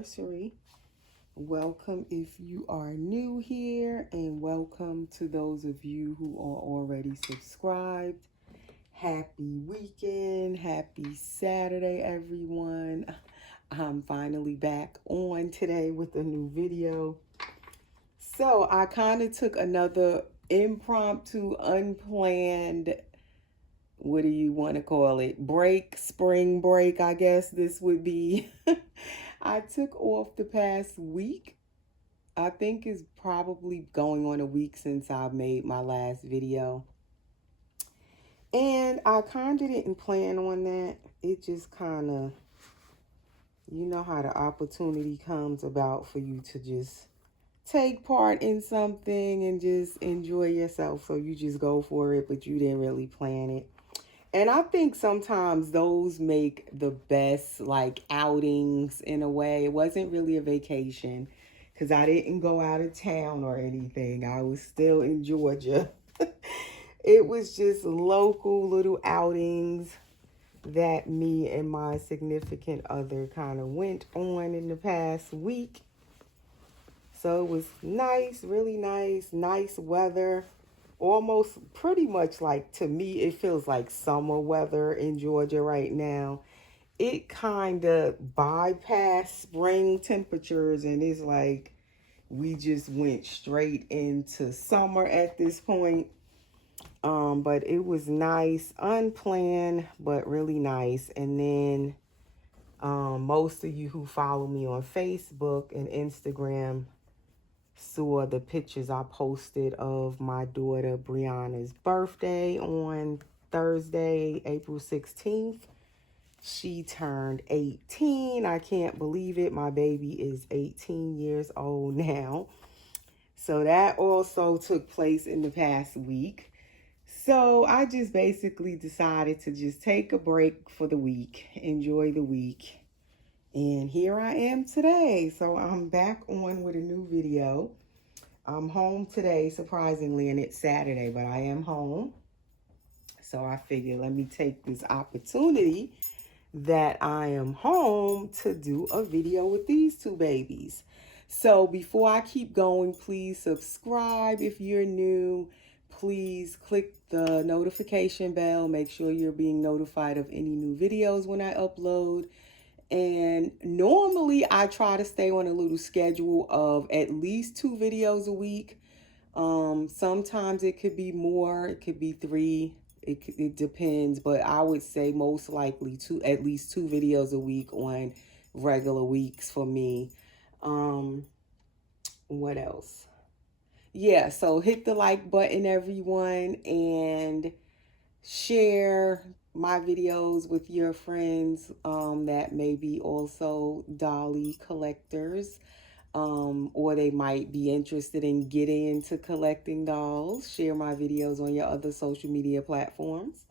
Nursery. Welcome if you are new here, and welcome to those of you who are already subscribed. Happy weekend, happy Saturday, everyone. I'm finally back on today with a new video. So I kind of took another impromptu, unplanned, what do you want to call it? Spring break, I guess this would be. I took off the past week. I think it's probably going on a week since I made my last video. And I kind of didn't plan on that. It just kind of, you know how the opportunity comes about for you to just take part in something and just enjoy yourself. So you just go for it, but you didn't really plan it. And I think sometimes those make the best outings in a way. It wasn't really a vacation because I didn't go out of town or anything. I was still in Georgia. It was just local little outings that me and my significant other kind of went on in the past week. So it was nice, really nice weather. Almost pretty much to me, it feels like summer weather in Georgia right now. It kind of bypassed spring temperatures, and it's like we just went straight into summer at this point. But it was nice, unplanned, but really nice. And then most of you who follow me on Facebook and Instagram saw the pictures I posted of my daughter Brianna's birthday on Thursday, April 16th. She turned 18. I can't believe it. My baby is 18 years old now. So that also took place in the past week. So I just basically decided to just take a break for the week, enjoy the week. And here I am today. So I'm back on with a new video. I'm home today, surprisingly, and it's Saturday, but I am home. So I figured let me take this opportunity that I am home to do a video with these two babies. So before I keep going, please subscribe if you're new. Please click the notification bell. Make sure you're being notified of any new videos when I upload. And normally I try to stay on a little schedule of at least 2 videos a week. Sometimes it could be more, it could be 3. It depends, but I would say most likely at least 2 videos a week on regular weeks for me. What else? Yeah, so hit the like button, everyone, and share my videos with your friends that may be also dolly collectors, or they might be interested in getting into collecting dolls. Share my videos on your other social media platforms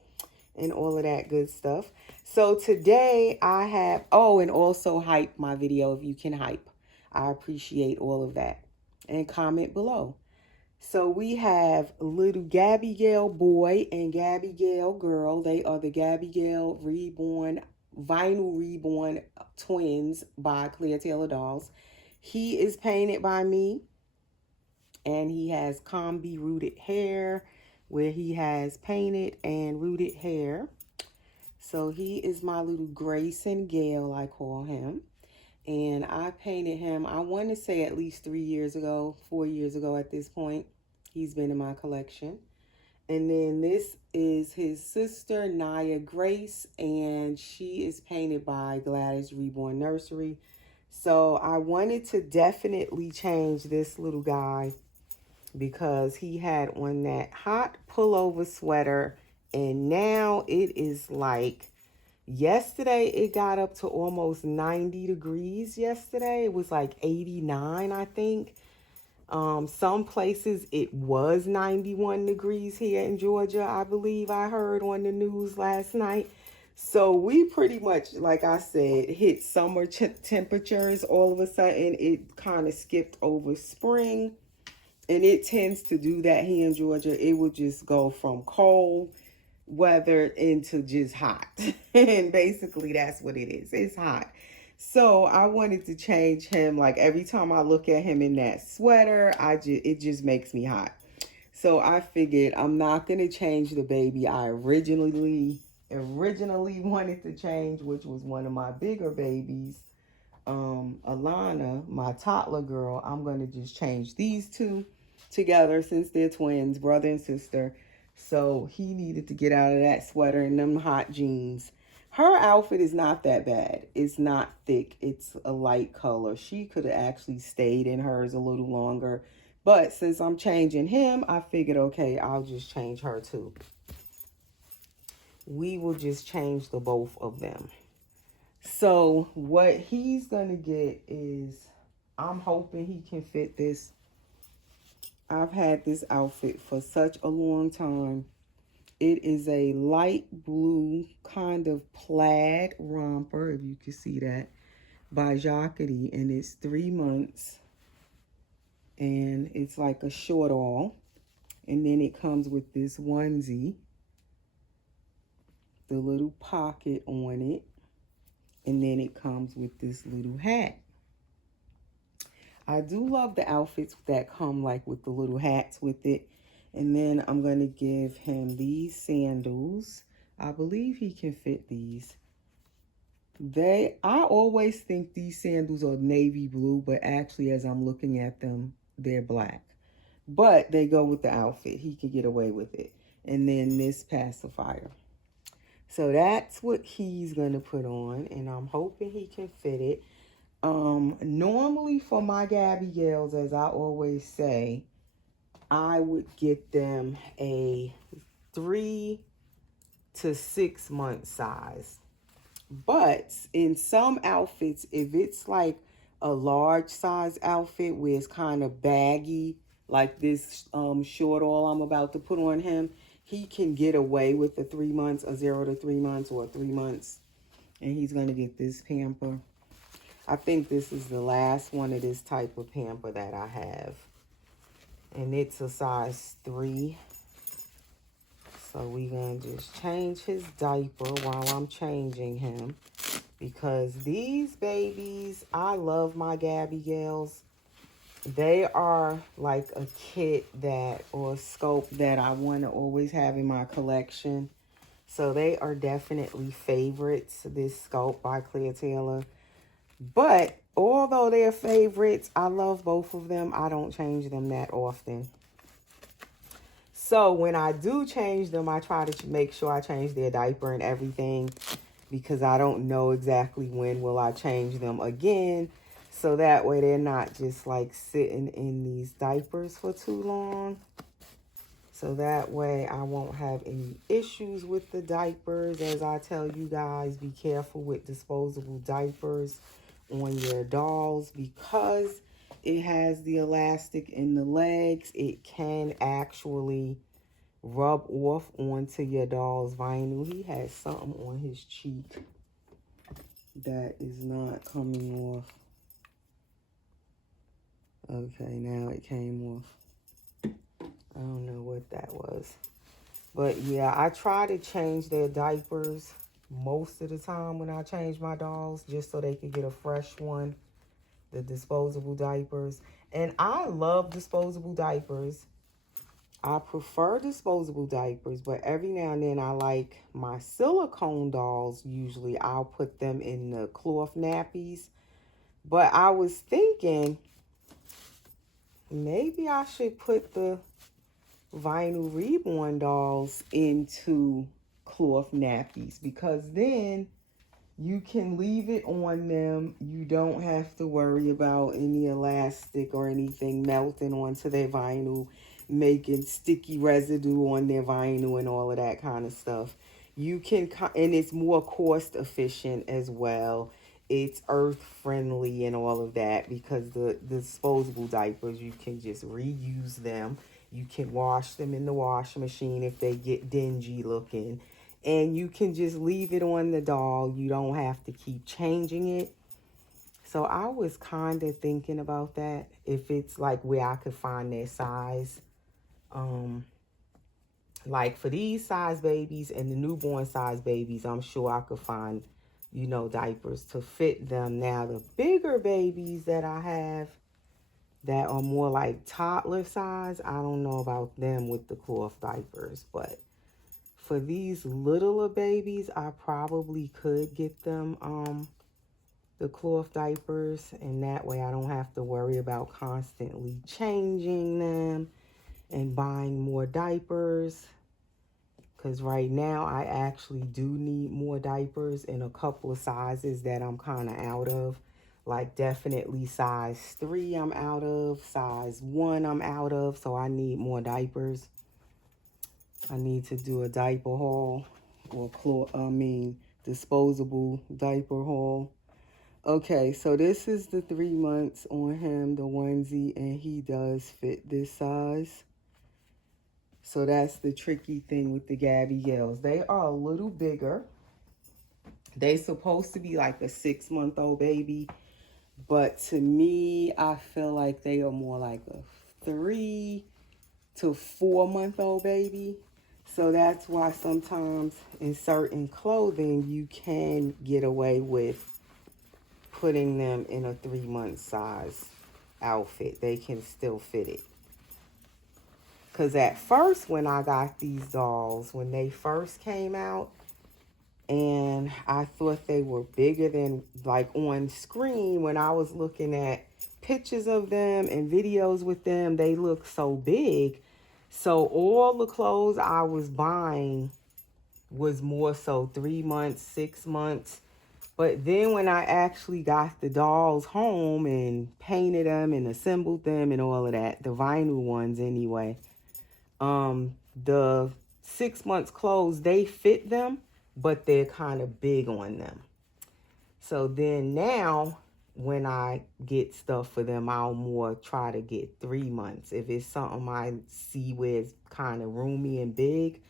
and all of that good stuff. So today I have, and also hype my video if you can hype. I appreciate all of that. And comment below. So we have little Gaby Gail boy and Gaby Gail girl. They are the Gaby Gail vinyl reborn twins by Claire Taylor Dolls. He is painted by me, and he has combi rooted hair where he has painted and rooted hair. So he is my little Grayson Gail, I call him. And I painted him, I want to say at least 4 years ago at this point. He's been in my collection. And then this is his sister, Nia Grace, and she is painted by Gladys Reborn Nursery. So I wanted to definitely change this little guy because he had on that hot pullover sweater, and now it is yesterday it got up to almost 90 degrees yesterday. It was 89, I think. Some places it was 91 degrees here in Georgia, I believe I heard on the news last night. So we pretty much, like I said, hit summer temperatures. All of a sudden, it kind of skipped over spring. And it tends to do that here in Georgia. It will just go from cold weather into just hot. And basically, that's what it is. It's hot. So I wanted to change him. Like every time I look at him in that sweater, it just makes me hot. So I figured I'm not gonna change the baby I originally wanted to change, which was one of my bigger babies, Alana, my toddler girl. I'm gonna just change these two together since they're twins, brother and sister. So he needed to get out of that sweater and them hot jeans. Her outfit is not that bad. It's not thick. It's a light color. She could have actually stayed in hers a little longer. But since I'm changing him, I figured, okay, I'll just change her too. We will just change the both of them. So what he's going to get is, I'm hoping he can fit this. I've had this outfit for such a long time. It is a light blue kind of plaid romper, if you can see that, by Jacqueline, and it's 3 months. And it's like a short all. And then it comes with this onesie, the little pocket on it. And then it comes with this little hat. I do love the outfits that come like with the little hats with it. And then I'm going to give him these sandals. I believe he can fit these. I always think these sandals are navy blue, but actually as I'm looking at them, they're black. But they go with the outfit. He can get away with it. And then this pacifier. So that's what he's going to put on. And I'm hoping he can fit it. Normally for my Gaby Gales, as I always say, I would get them a 3 to 6 month size. But in some outfits, if it's like a large size outfit where it's kind of baggy, like this short all I'm about to put on him, he can get away with the 3 months, or 0 to 3 months, or 3 months. And he's going to get this pamper. I think this is the last one of this type of pamper that I have. And it's a size 3. So we're going to just change his diaper while I'm changing him. Because these babies, I love my Gaby Gales. They are like a kit or a scope that I want to always have in my collection. So they are definitely favorites, this scope by Claire Taylor. But although they're favorites, I love both of them. I don't change them that often. So when I do change them, I try to make sure I change their diaper and everything, because I don't know exactly when will I change them again. So that way they're not just like sitting in these diapers for too long. So that way I won't have any issues with the diapers. As I tell you guys, be careful with disposable diapers on your dolls, because it has the elastic in the legs. It can actually rub off onto your doll's vinyl. He has something on his cheek that is not coming off. Okay, now it came off. I don't know what that was. But yeah, I try to change their diapers most of the time when I change my dolls, just so they can get a fresh one, the disposable diapers. And I love disposable diapers. I prefer disposable diapers, but every now and then I like my silicone dolls. Usually I'll put them in the cloth nappies. But I was thinking maybe I should put the vinyl reborn dolls into cloth nappies, because then you can leave it on them. You don't have to worry about any elastic or anything melting onto their vinyl, making sticky residue on their vinyl and all of that kind of stuff. You can, and it's more cost efficient as well. It's earth friendly and all of that, because the disposable diapers, you can just reuse them. You can wash them in the washing machine if they get dingy looking. And you can just leave it on the doll. You don't have to keep changing it. So I was kind of thinking about that, if it's like where I could find their size. Like for these size babies and the newborn size babies, I'm sure I could find you know, diapers to fit them. Now, the bigger babies that I have that are more like toddler size, I don't know about them with the cloth diapers, but for these littler babies, I probably could get them the cloth diapers, and that way I don't have to worry about constantly changing them and buying more diapers. Because right now I actually do need more diapers in a couple of sizes that I'm kind of out of. Like definitely size 3 I'm out of, size 1 I'm out of, so I need more diapers. I need to do a diaper haul, or disposable diaper haul. Okay, so this is the 3 months on him, the onesie, and he does fit this size. So that's the tricky thing with the Gaby Gales. They are a little bigger. They supposed to be like a 6-month-old baby, but to me, I feel like they are more like a 3 to 4-month-old baby. So that's why sometimes in certain clothing, you can get away with putting them in a 3-month size outfit. They can still fit it. Because at first, when I got these dolls, when they first came out, and I thought they were bigger than, like, on screen, when I was looking at pictures of them and videos with them, they looked so big. So all the clothes I was buying was more so 3 months, 6 months. But then when I actually got the dolls home and painted them and assembled them and all of that, the vinyl ones anyway, the 6 months clothes, they fit them, but they're kind of big on them. So then now when I get stuff for them, I'll more try to get 3 months. If it's something I see where it's kind of roomy and big,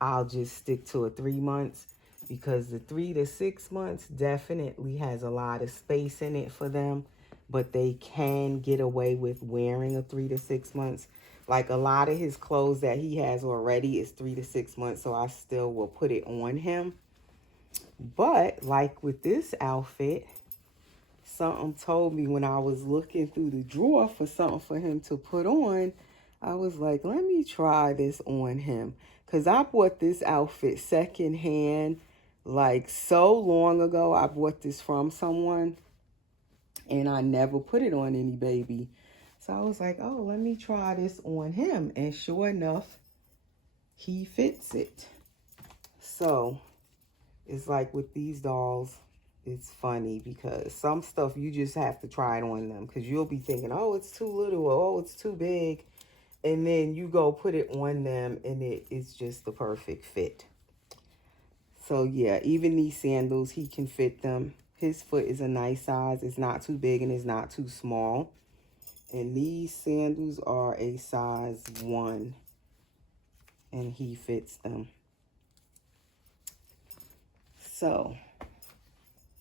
I'll just stick to a 3 months, because the 3 to 6 months definitely has a lot of space in it for them, but they can get away with wearing a 3 to 6 months. Like a lot of his clothes that he has already is 3 to 6 months, so I still will put it on him. But like with this outfit, something told me when I was looking through the drawer for something for him to put on, I was like, let me try this on him. Because I bought this outfit secondhand like so long ago. I bought this from someone and I never put it on any baby. So I was like, oh, let me try this on him. And sure enough, he fits it. So it's like with these dolls, it's funny because some stuff you just have to try it on them, because you'll be thinking, oh, it's too little, or oh, it's too big. And then you go put it on them and it's just the perfect fit. So yeah, even these sandals, he can fit them. His foot is a nice size. It's not too big and it's not too small. And these sandals are a size 1. And he fits them. So,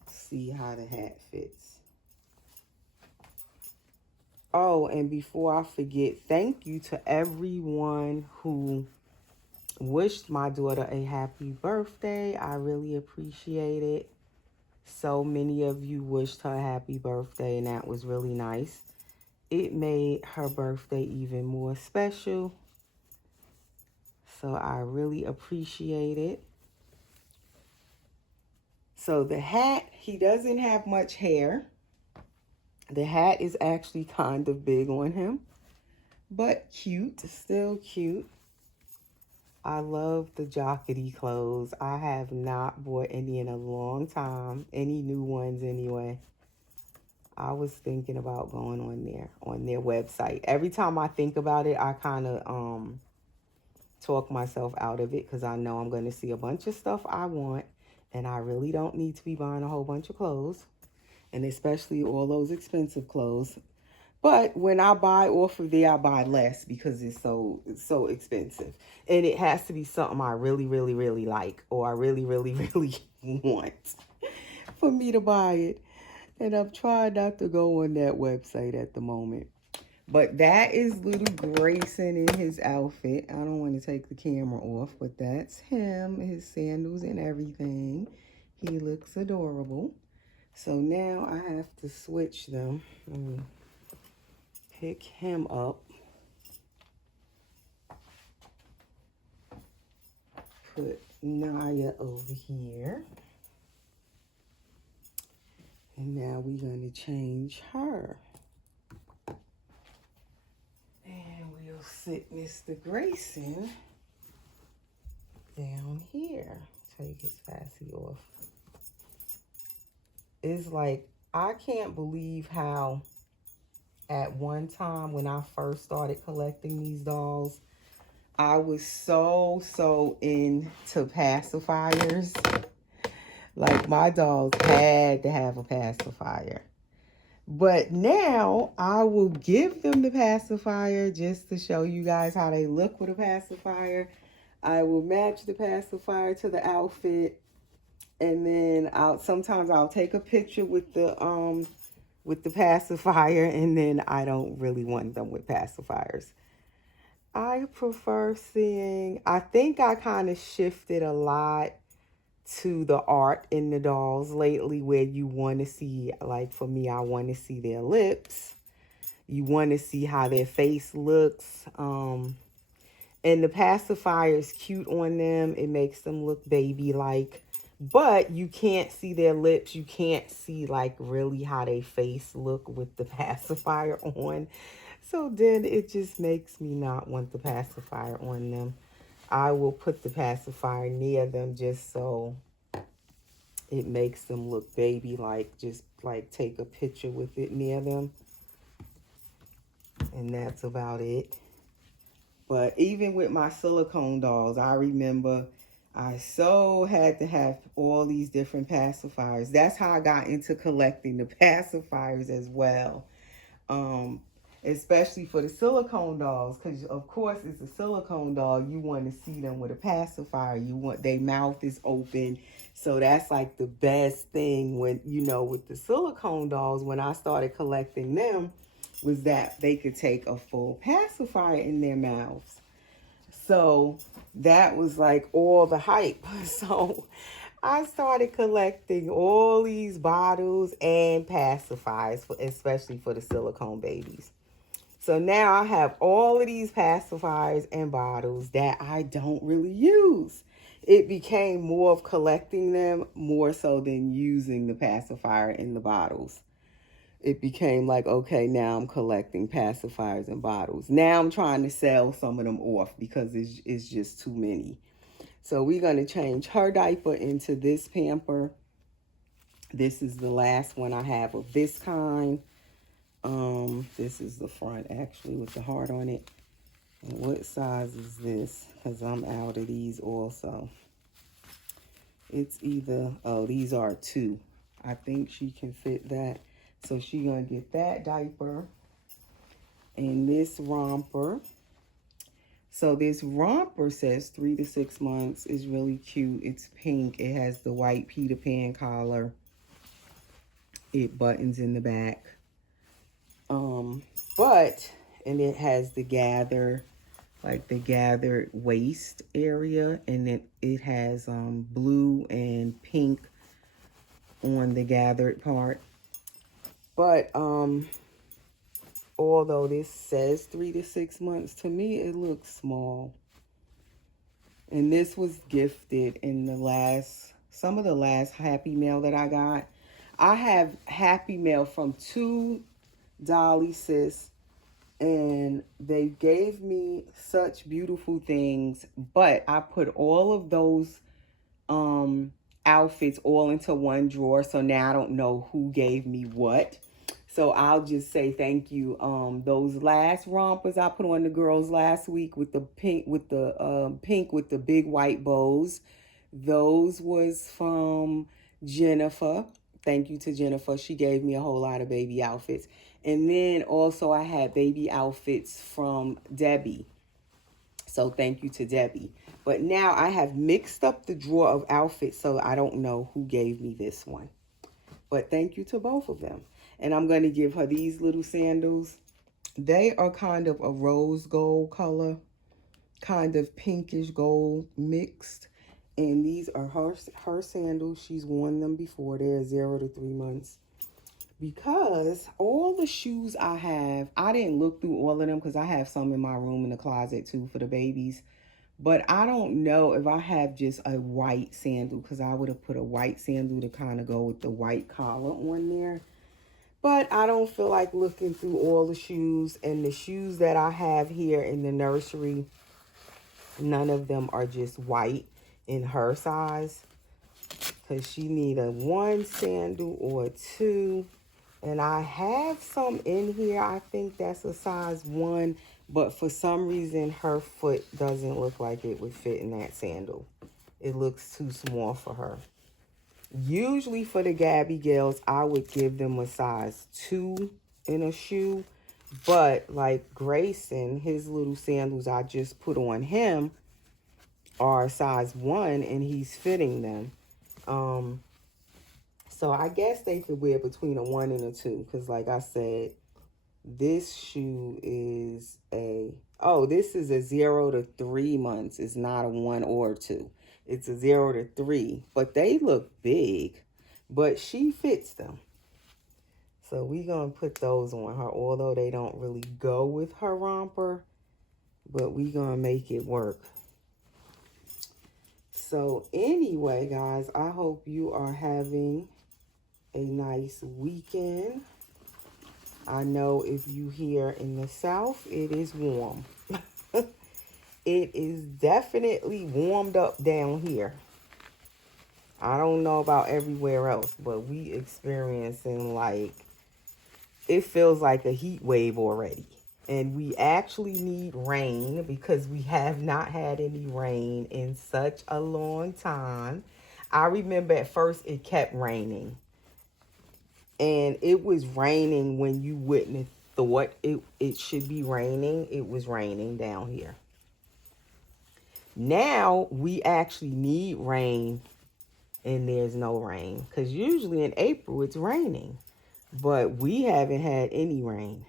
see how the hat fits. Oh, and before I forget, thank you to everyone who wished my daughter a happy birthday. I really appreciate it. So many of you wished her a happy birthday, and that was really nice. It made her birthday even more special. So I really appreciate it. So the hat, he doesn't have much hair. The hat is actually kind of big on him, but cute, still cute. I love the jockety clothes. I have not bought any in a long time, any new ones anyway. I was thinking about going on their website. Every time I think about it, I kind of talk myself out of it, because I know I'm going to see a bunch of stuff I want, and I really don't need to be buying a whole bunch of clothes, and especially all those expensive clothes. But when I buy off of there, I buy less because it's so expensive. And it has to be something I really, really, really like, or I really, really, really want for me to buy it. And I'm trying not to go on that website at the moment. But that is little Grayson in his outfit. I don't want to take the camera off, but that's him, his sandals and everything. He looks adorable. So now I have to switch them. Let me pick him up. Put Naya over here. And now we're going to change her. And we'll sit Mr. Grayson down here. Take his fancy off. It's like, I can't believe how at one time when I first started collecting these dolls, I was so into pacifiers. Like, my dolls had to have a pacifier. But now I will give them the pacifier just to show you guys how they look with a pacifier. I will match the pacifier to the outfit, and then sometimes I'll take a picture with the pacifier, and then I don't really want them with pacifiers. I prefer seeing, I think I kind of shifted a lot to the art in the dolls lately, where you want to see, like for me, I want to see their lips. You want to see how their face looks. And the pacifier is cute on them. It makes them look baby-like. But you can't see their lips. You can't see like really how they face look with the pacifier on. So then it just makes me not want the pacifier on them. I will put the pacifier near them just so it makes them look baby-like. Just like take a picture with it near them. And that's about it. But even with my silicone dolls, I remember I so had to have all these different pacifiers. That's how I got into collecting the pacifiers as well. Especially for the silicone dolls, because of course it's a silicone doll. You want to see them with a pacifier. You want their mouth is open. So that's like the best thing when, you know, with the silicone dolls, when I started collecting them, was that they could take a full pacifier in their mouths. So that was like all the hype. So I started collecting all these bottles and pacifiers, especially for the silicone babies. So now I have all of these pacifiers and bottles that I don't really use. It became more of collecting them more so than using the pacifier in the bottles. It became like, okay, now I'm collecting pacifiers and bottles. Now I'm trying to sell some of them off because it's just too many. So we're going to change her diaper into this pamper. This is the last one I have of this kind. This is the front actually with the heart on it. And what size is this? Because I'm out of these also. It's either, oh, these are 2. I think she can fit that. So she's going to get that diaper and this romper. So this romper says 3 to 6 months. Is really cute. It's pink. It has the white Peter Pan collar. It buttons in the back. And it has the gather, like the gathered waist area. And then it has blue and pink on the gathered part. But although this says 3 to 6 months, to me it looks small. And this was gifted in some of the last Happy Mail that I got. I have Happy Mail from 2 Dolly sis, and they gave me such beautiful things, but I put all of those outfits all into one drawer, so now I don't know who gave me what. So I'll just say thank you. Those last rompers I put on the girls last week with the pink with the big white bows, those was from Jennifer. Thank you to Jennifer. She gave me a whole lot of baby outfits. And then also I had baby outfits from Debbie. So thank you to Debbie. But now I have mixed up the drawer of outfits, so I don't know who gave me this one. But thank you to both of them. And I'm going to give her these little sandals. They are kind of a rose gold color, kind of pinkish gold mixed. And these are her sandals. She's worn them before. They're 0 to 3 months. Because all the shoes I have, I didn't look through all of them because I have some in my room in the closet too for the babies. But I don't know if I have just a white sandal, because I would have put a white sandal to kind of go with the white collar on there. But I don't feel like looking through all the shoes. And the shoes that I have here in the nursery, none of them are just white in her size. Because she need a 1 sandal or a 2. And I have some in here. I think that's a size 1. But for some reason, her foot doesn't look like it would fit in that sandal. It looks too small for her. Usually for the Gaby Gales, I would give them a size 2 in a shoe. But like Grayson, his little sandals I just put on him are size 1 and he's fitting them. So I guess they could wear between a 1 and a 2. Because like I said, this shoe is this is a 0 to 3 months. It's not a 1 or 2. It's a 0 to 3. But they look big. But she fits them. So we're going to put those on her. Although they don't really go with her romper. But we're going to make it work. So anyway, guys, I hope you are having a nice weekend. I know if you here in the South, it is warm. It is definitely warmed up down here. I don't know about everywhere else, but we experiencing like, it feels like a heat wave already. And we actually need rain because we have not had any rain in such a long time. I remember at first it kept raining. And it was raining when you wouldn't have thought it should be raining. It was raining down here. Now we actually need rain and there's no rain. Because usually in April it's raining. But we haven't had any rain.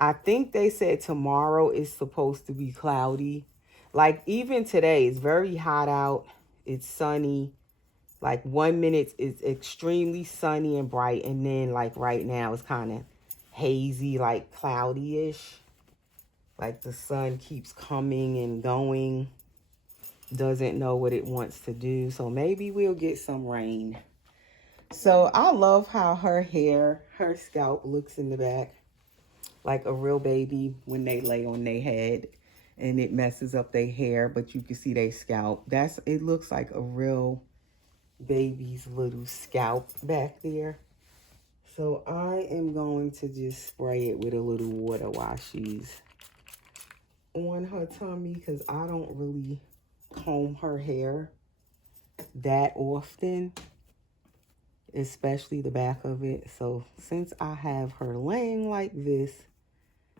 I think they said tomorrow is supposed to be cloudy. Like even today, it's very hot out. It's sunny. Like 1 minute is extremely sunny and bright. And then like right now it's kind of hazy, like cloudy-ish. Like the sun keeps coming and going. Doesn't know what it wants to do. So maybe we'll get some rain. So I love how her hair, her scalp looks in the back. Like a real baby when they lay on their head. And it messes up their hair. But you can see their scalp. It looks like a real baby's little scalp back there. So I am going to just spray it with a little water while she's on her tummy, because I don't really comb her hair that often, especially the back of it. So since I have her laying like this,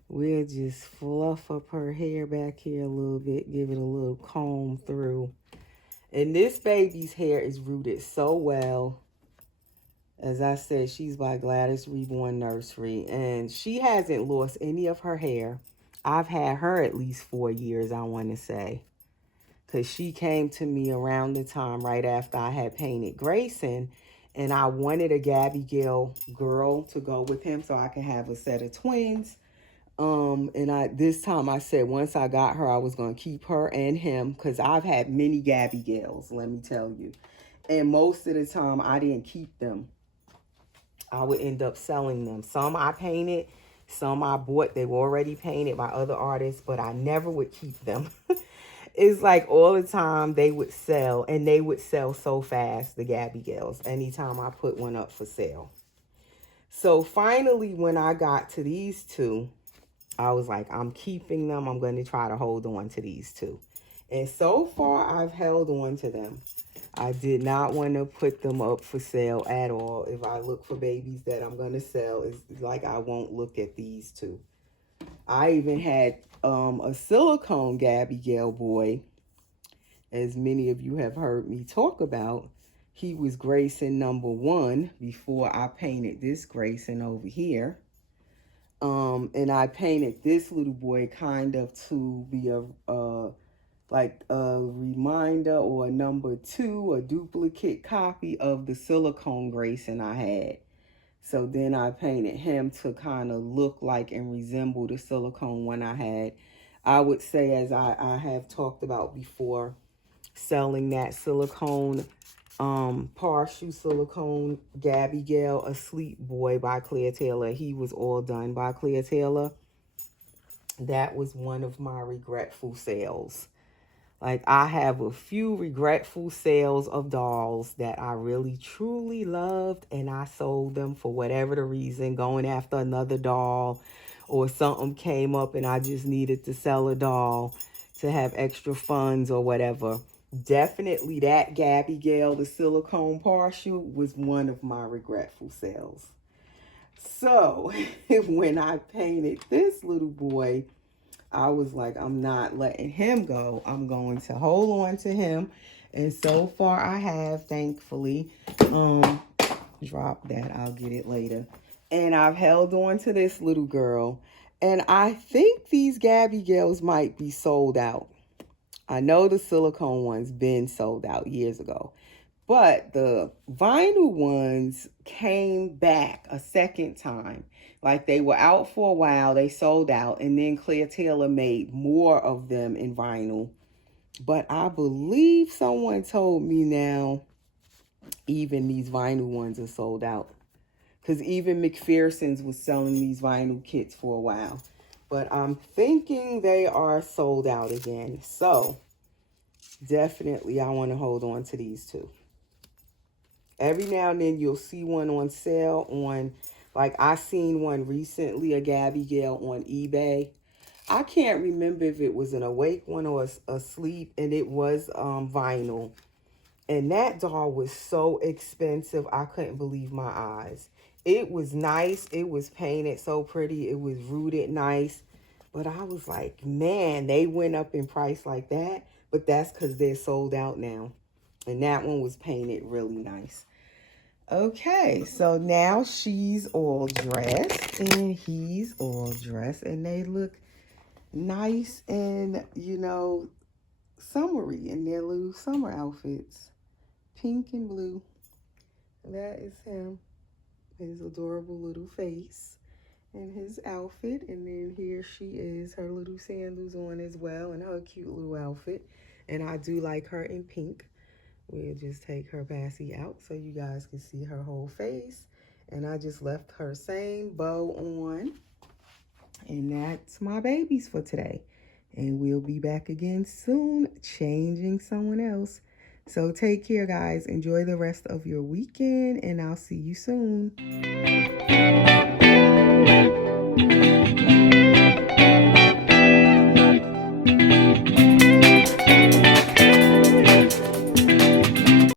we'll just fluff up her hair back here a little bit, give it a little comb through. And this baby's hair is rooted so well. As I said, she's by Gladys Reborn Nursery. And she hasn't lost any of her hair. I've had her at least 4 years, I want to say. Because she came to me around the time right after I had painted Grayson. And I wanted a Gaby Gail girl to go with him so I could have a set of twins. This time I said once I got her, I was going to keep her and him, because I've had many Gaby Gales, let me tell you. And most of the time I didn't keep them. I would end up selling them. Some I painted, some I bought. They were already painted by other artists, but I never would keep them. It's like all the time they would sell, and they would sell so fast, the Gaby Gales, anytime I put one up for sale. So finally, when I got to these two, I was like, I'm keeping them. I'm going to try to hold on to these two. And so far, I've held on to them. I did not want to put them up for sale at all. If I look for babies that I'm going to sell, it's like I won't look at these two. I even had a silicone Gaby Gail boy, as many of you have heard me talk about. He was Grayson #1 before I painted this Grayson over here. And I painted this little boy kind of to be like a reminder or a number 2, a duplicate copy of the silicone Grayson I had. So then I painted him to kind of look like and resemble the silicone one I had. I would say, as I have talked about before, selling that silicone, partial silicone Gaby Gail Asleep Boy by Claire Taylor. He was all done by Claire Taylor. That was one of my regretful sales. Like, I have a few regretful sales of dolls that I really truly loved, and I sold them for whatever the reason, going after another doll, or something came up and I just needed to sell a doll to have extra funds or whatever. Definitely that Gaby Gail, the silicone partial, was one of my regretful sales. So when I painted this little boy, I was like, I'm not letting him go. I'm going to hold on to him. And so far I have, thankfully. Drop that. I'll get it later. And I've held on to this little girl. And I think these Gaby Gales might be sold out. I know the silicone ones been sold out years ago. But the vinyl ones came back a second time. Like, they were out for a while, they sold out, and then Claire Taylor made more of them in vinyl. But I believe someone told me now even these vinyl ones are sold out. Because even McPherson's was selling these vinyl kits for a while. But I'm thinking they are sold out again. So, definitely I want to hold on to these two. Every now and then you'll see one on sale on, like, I seen one recently, a Gaby Gail on eBay. I can't remember if it was an awake one or a sleep, and it was vinyl. And that doll was so expensive, I couldn't believe my eyes. It was nice. It was painted so pretty. It was rooted nice. But I was like, man, they went up in price like that. But that's because they're sold out now. And that one was painted really nice. Okay, so now she's all dressed and he's all dressed, and they look nice and, you know, summery in their little summer outfits. Pink and blue. That is him. His adorable little face and his outfit. And then here she is, her little sandals on as well, and her cute little outfit. And I do like her in pink. We'll just take her passy out so you guys can see her whole face. And I just left her same bow on. And that's my babies for today. And we'll be back again soon, changing someone else. So take care, guys. Enjoy the rest of your weekend, and I'll see you soon.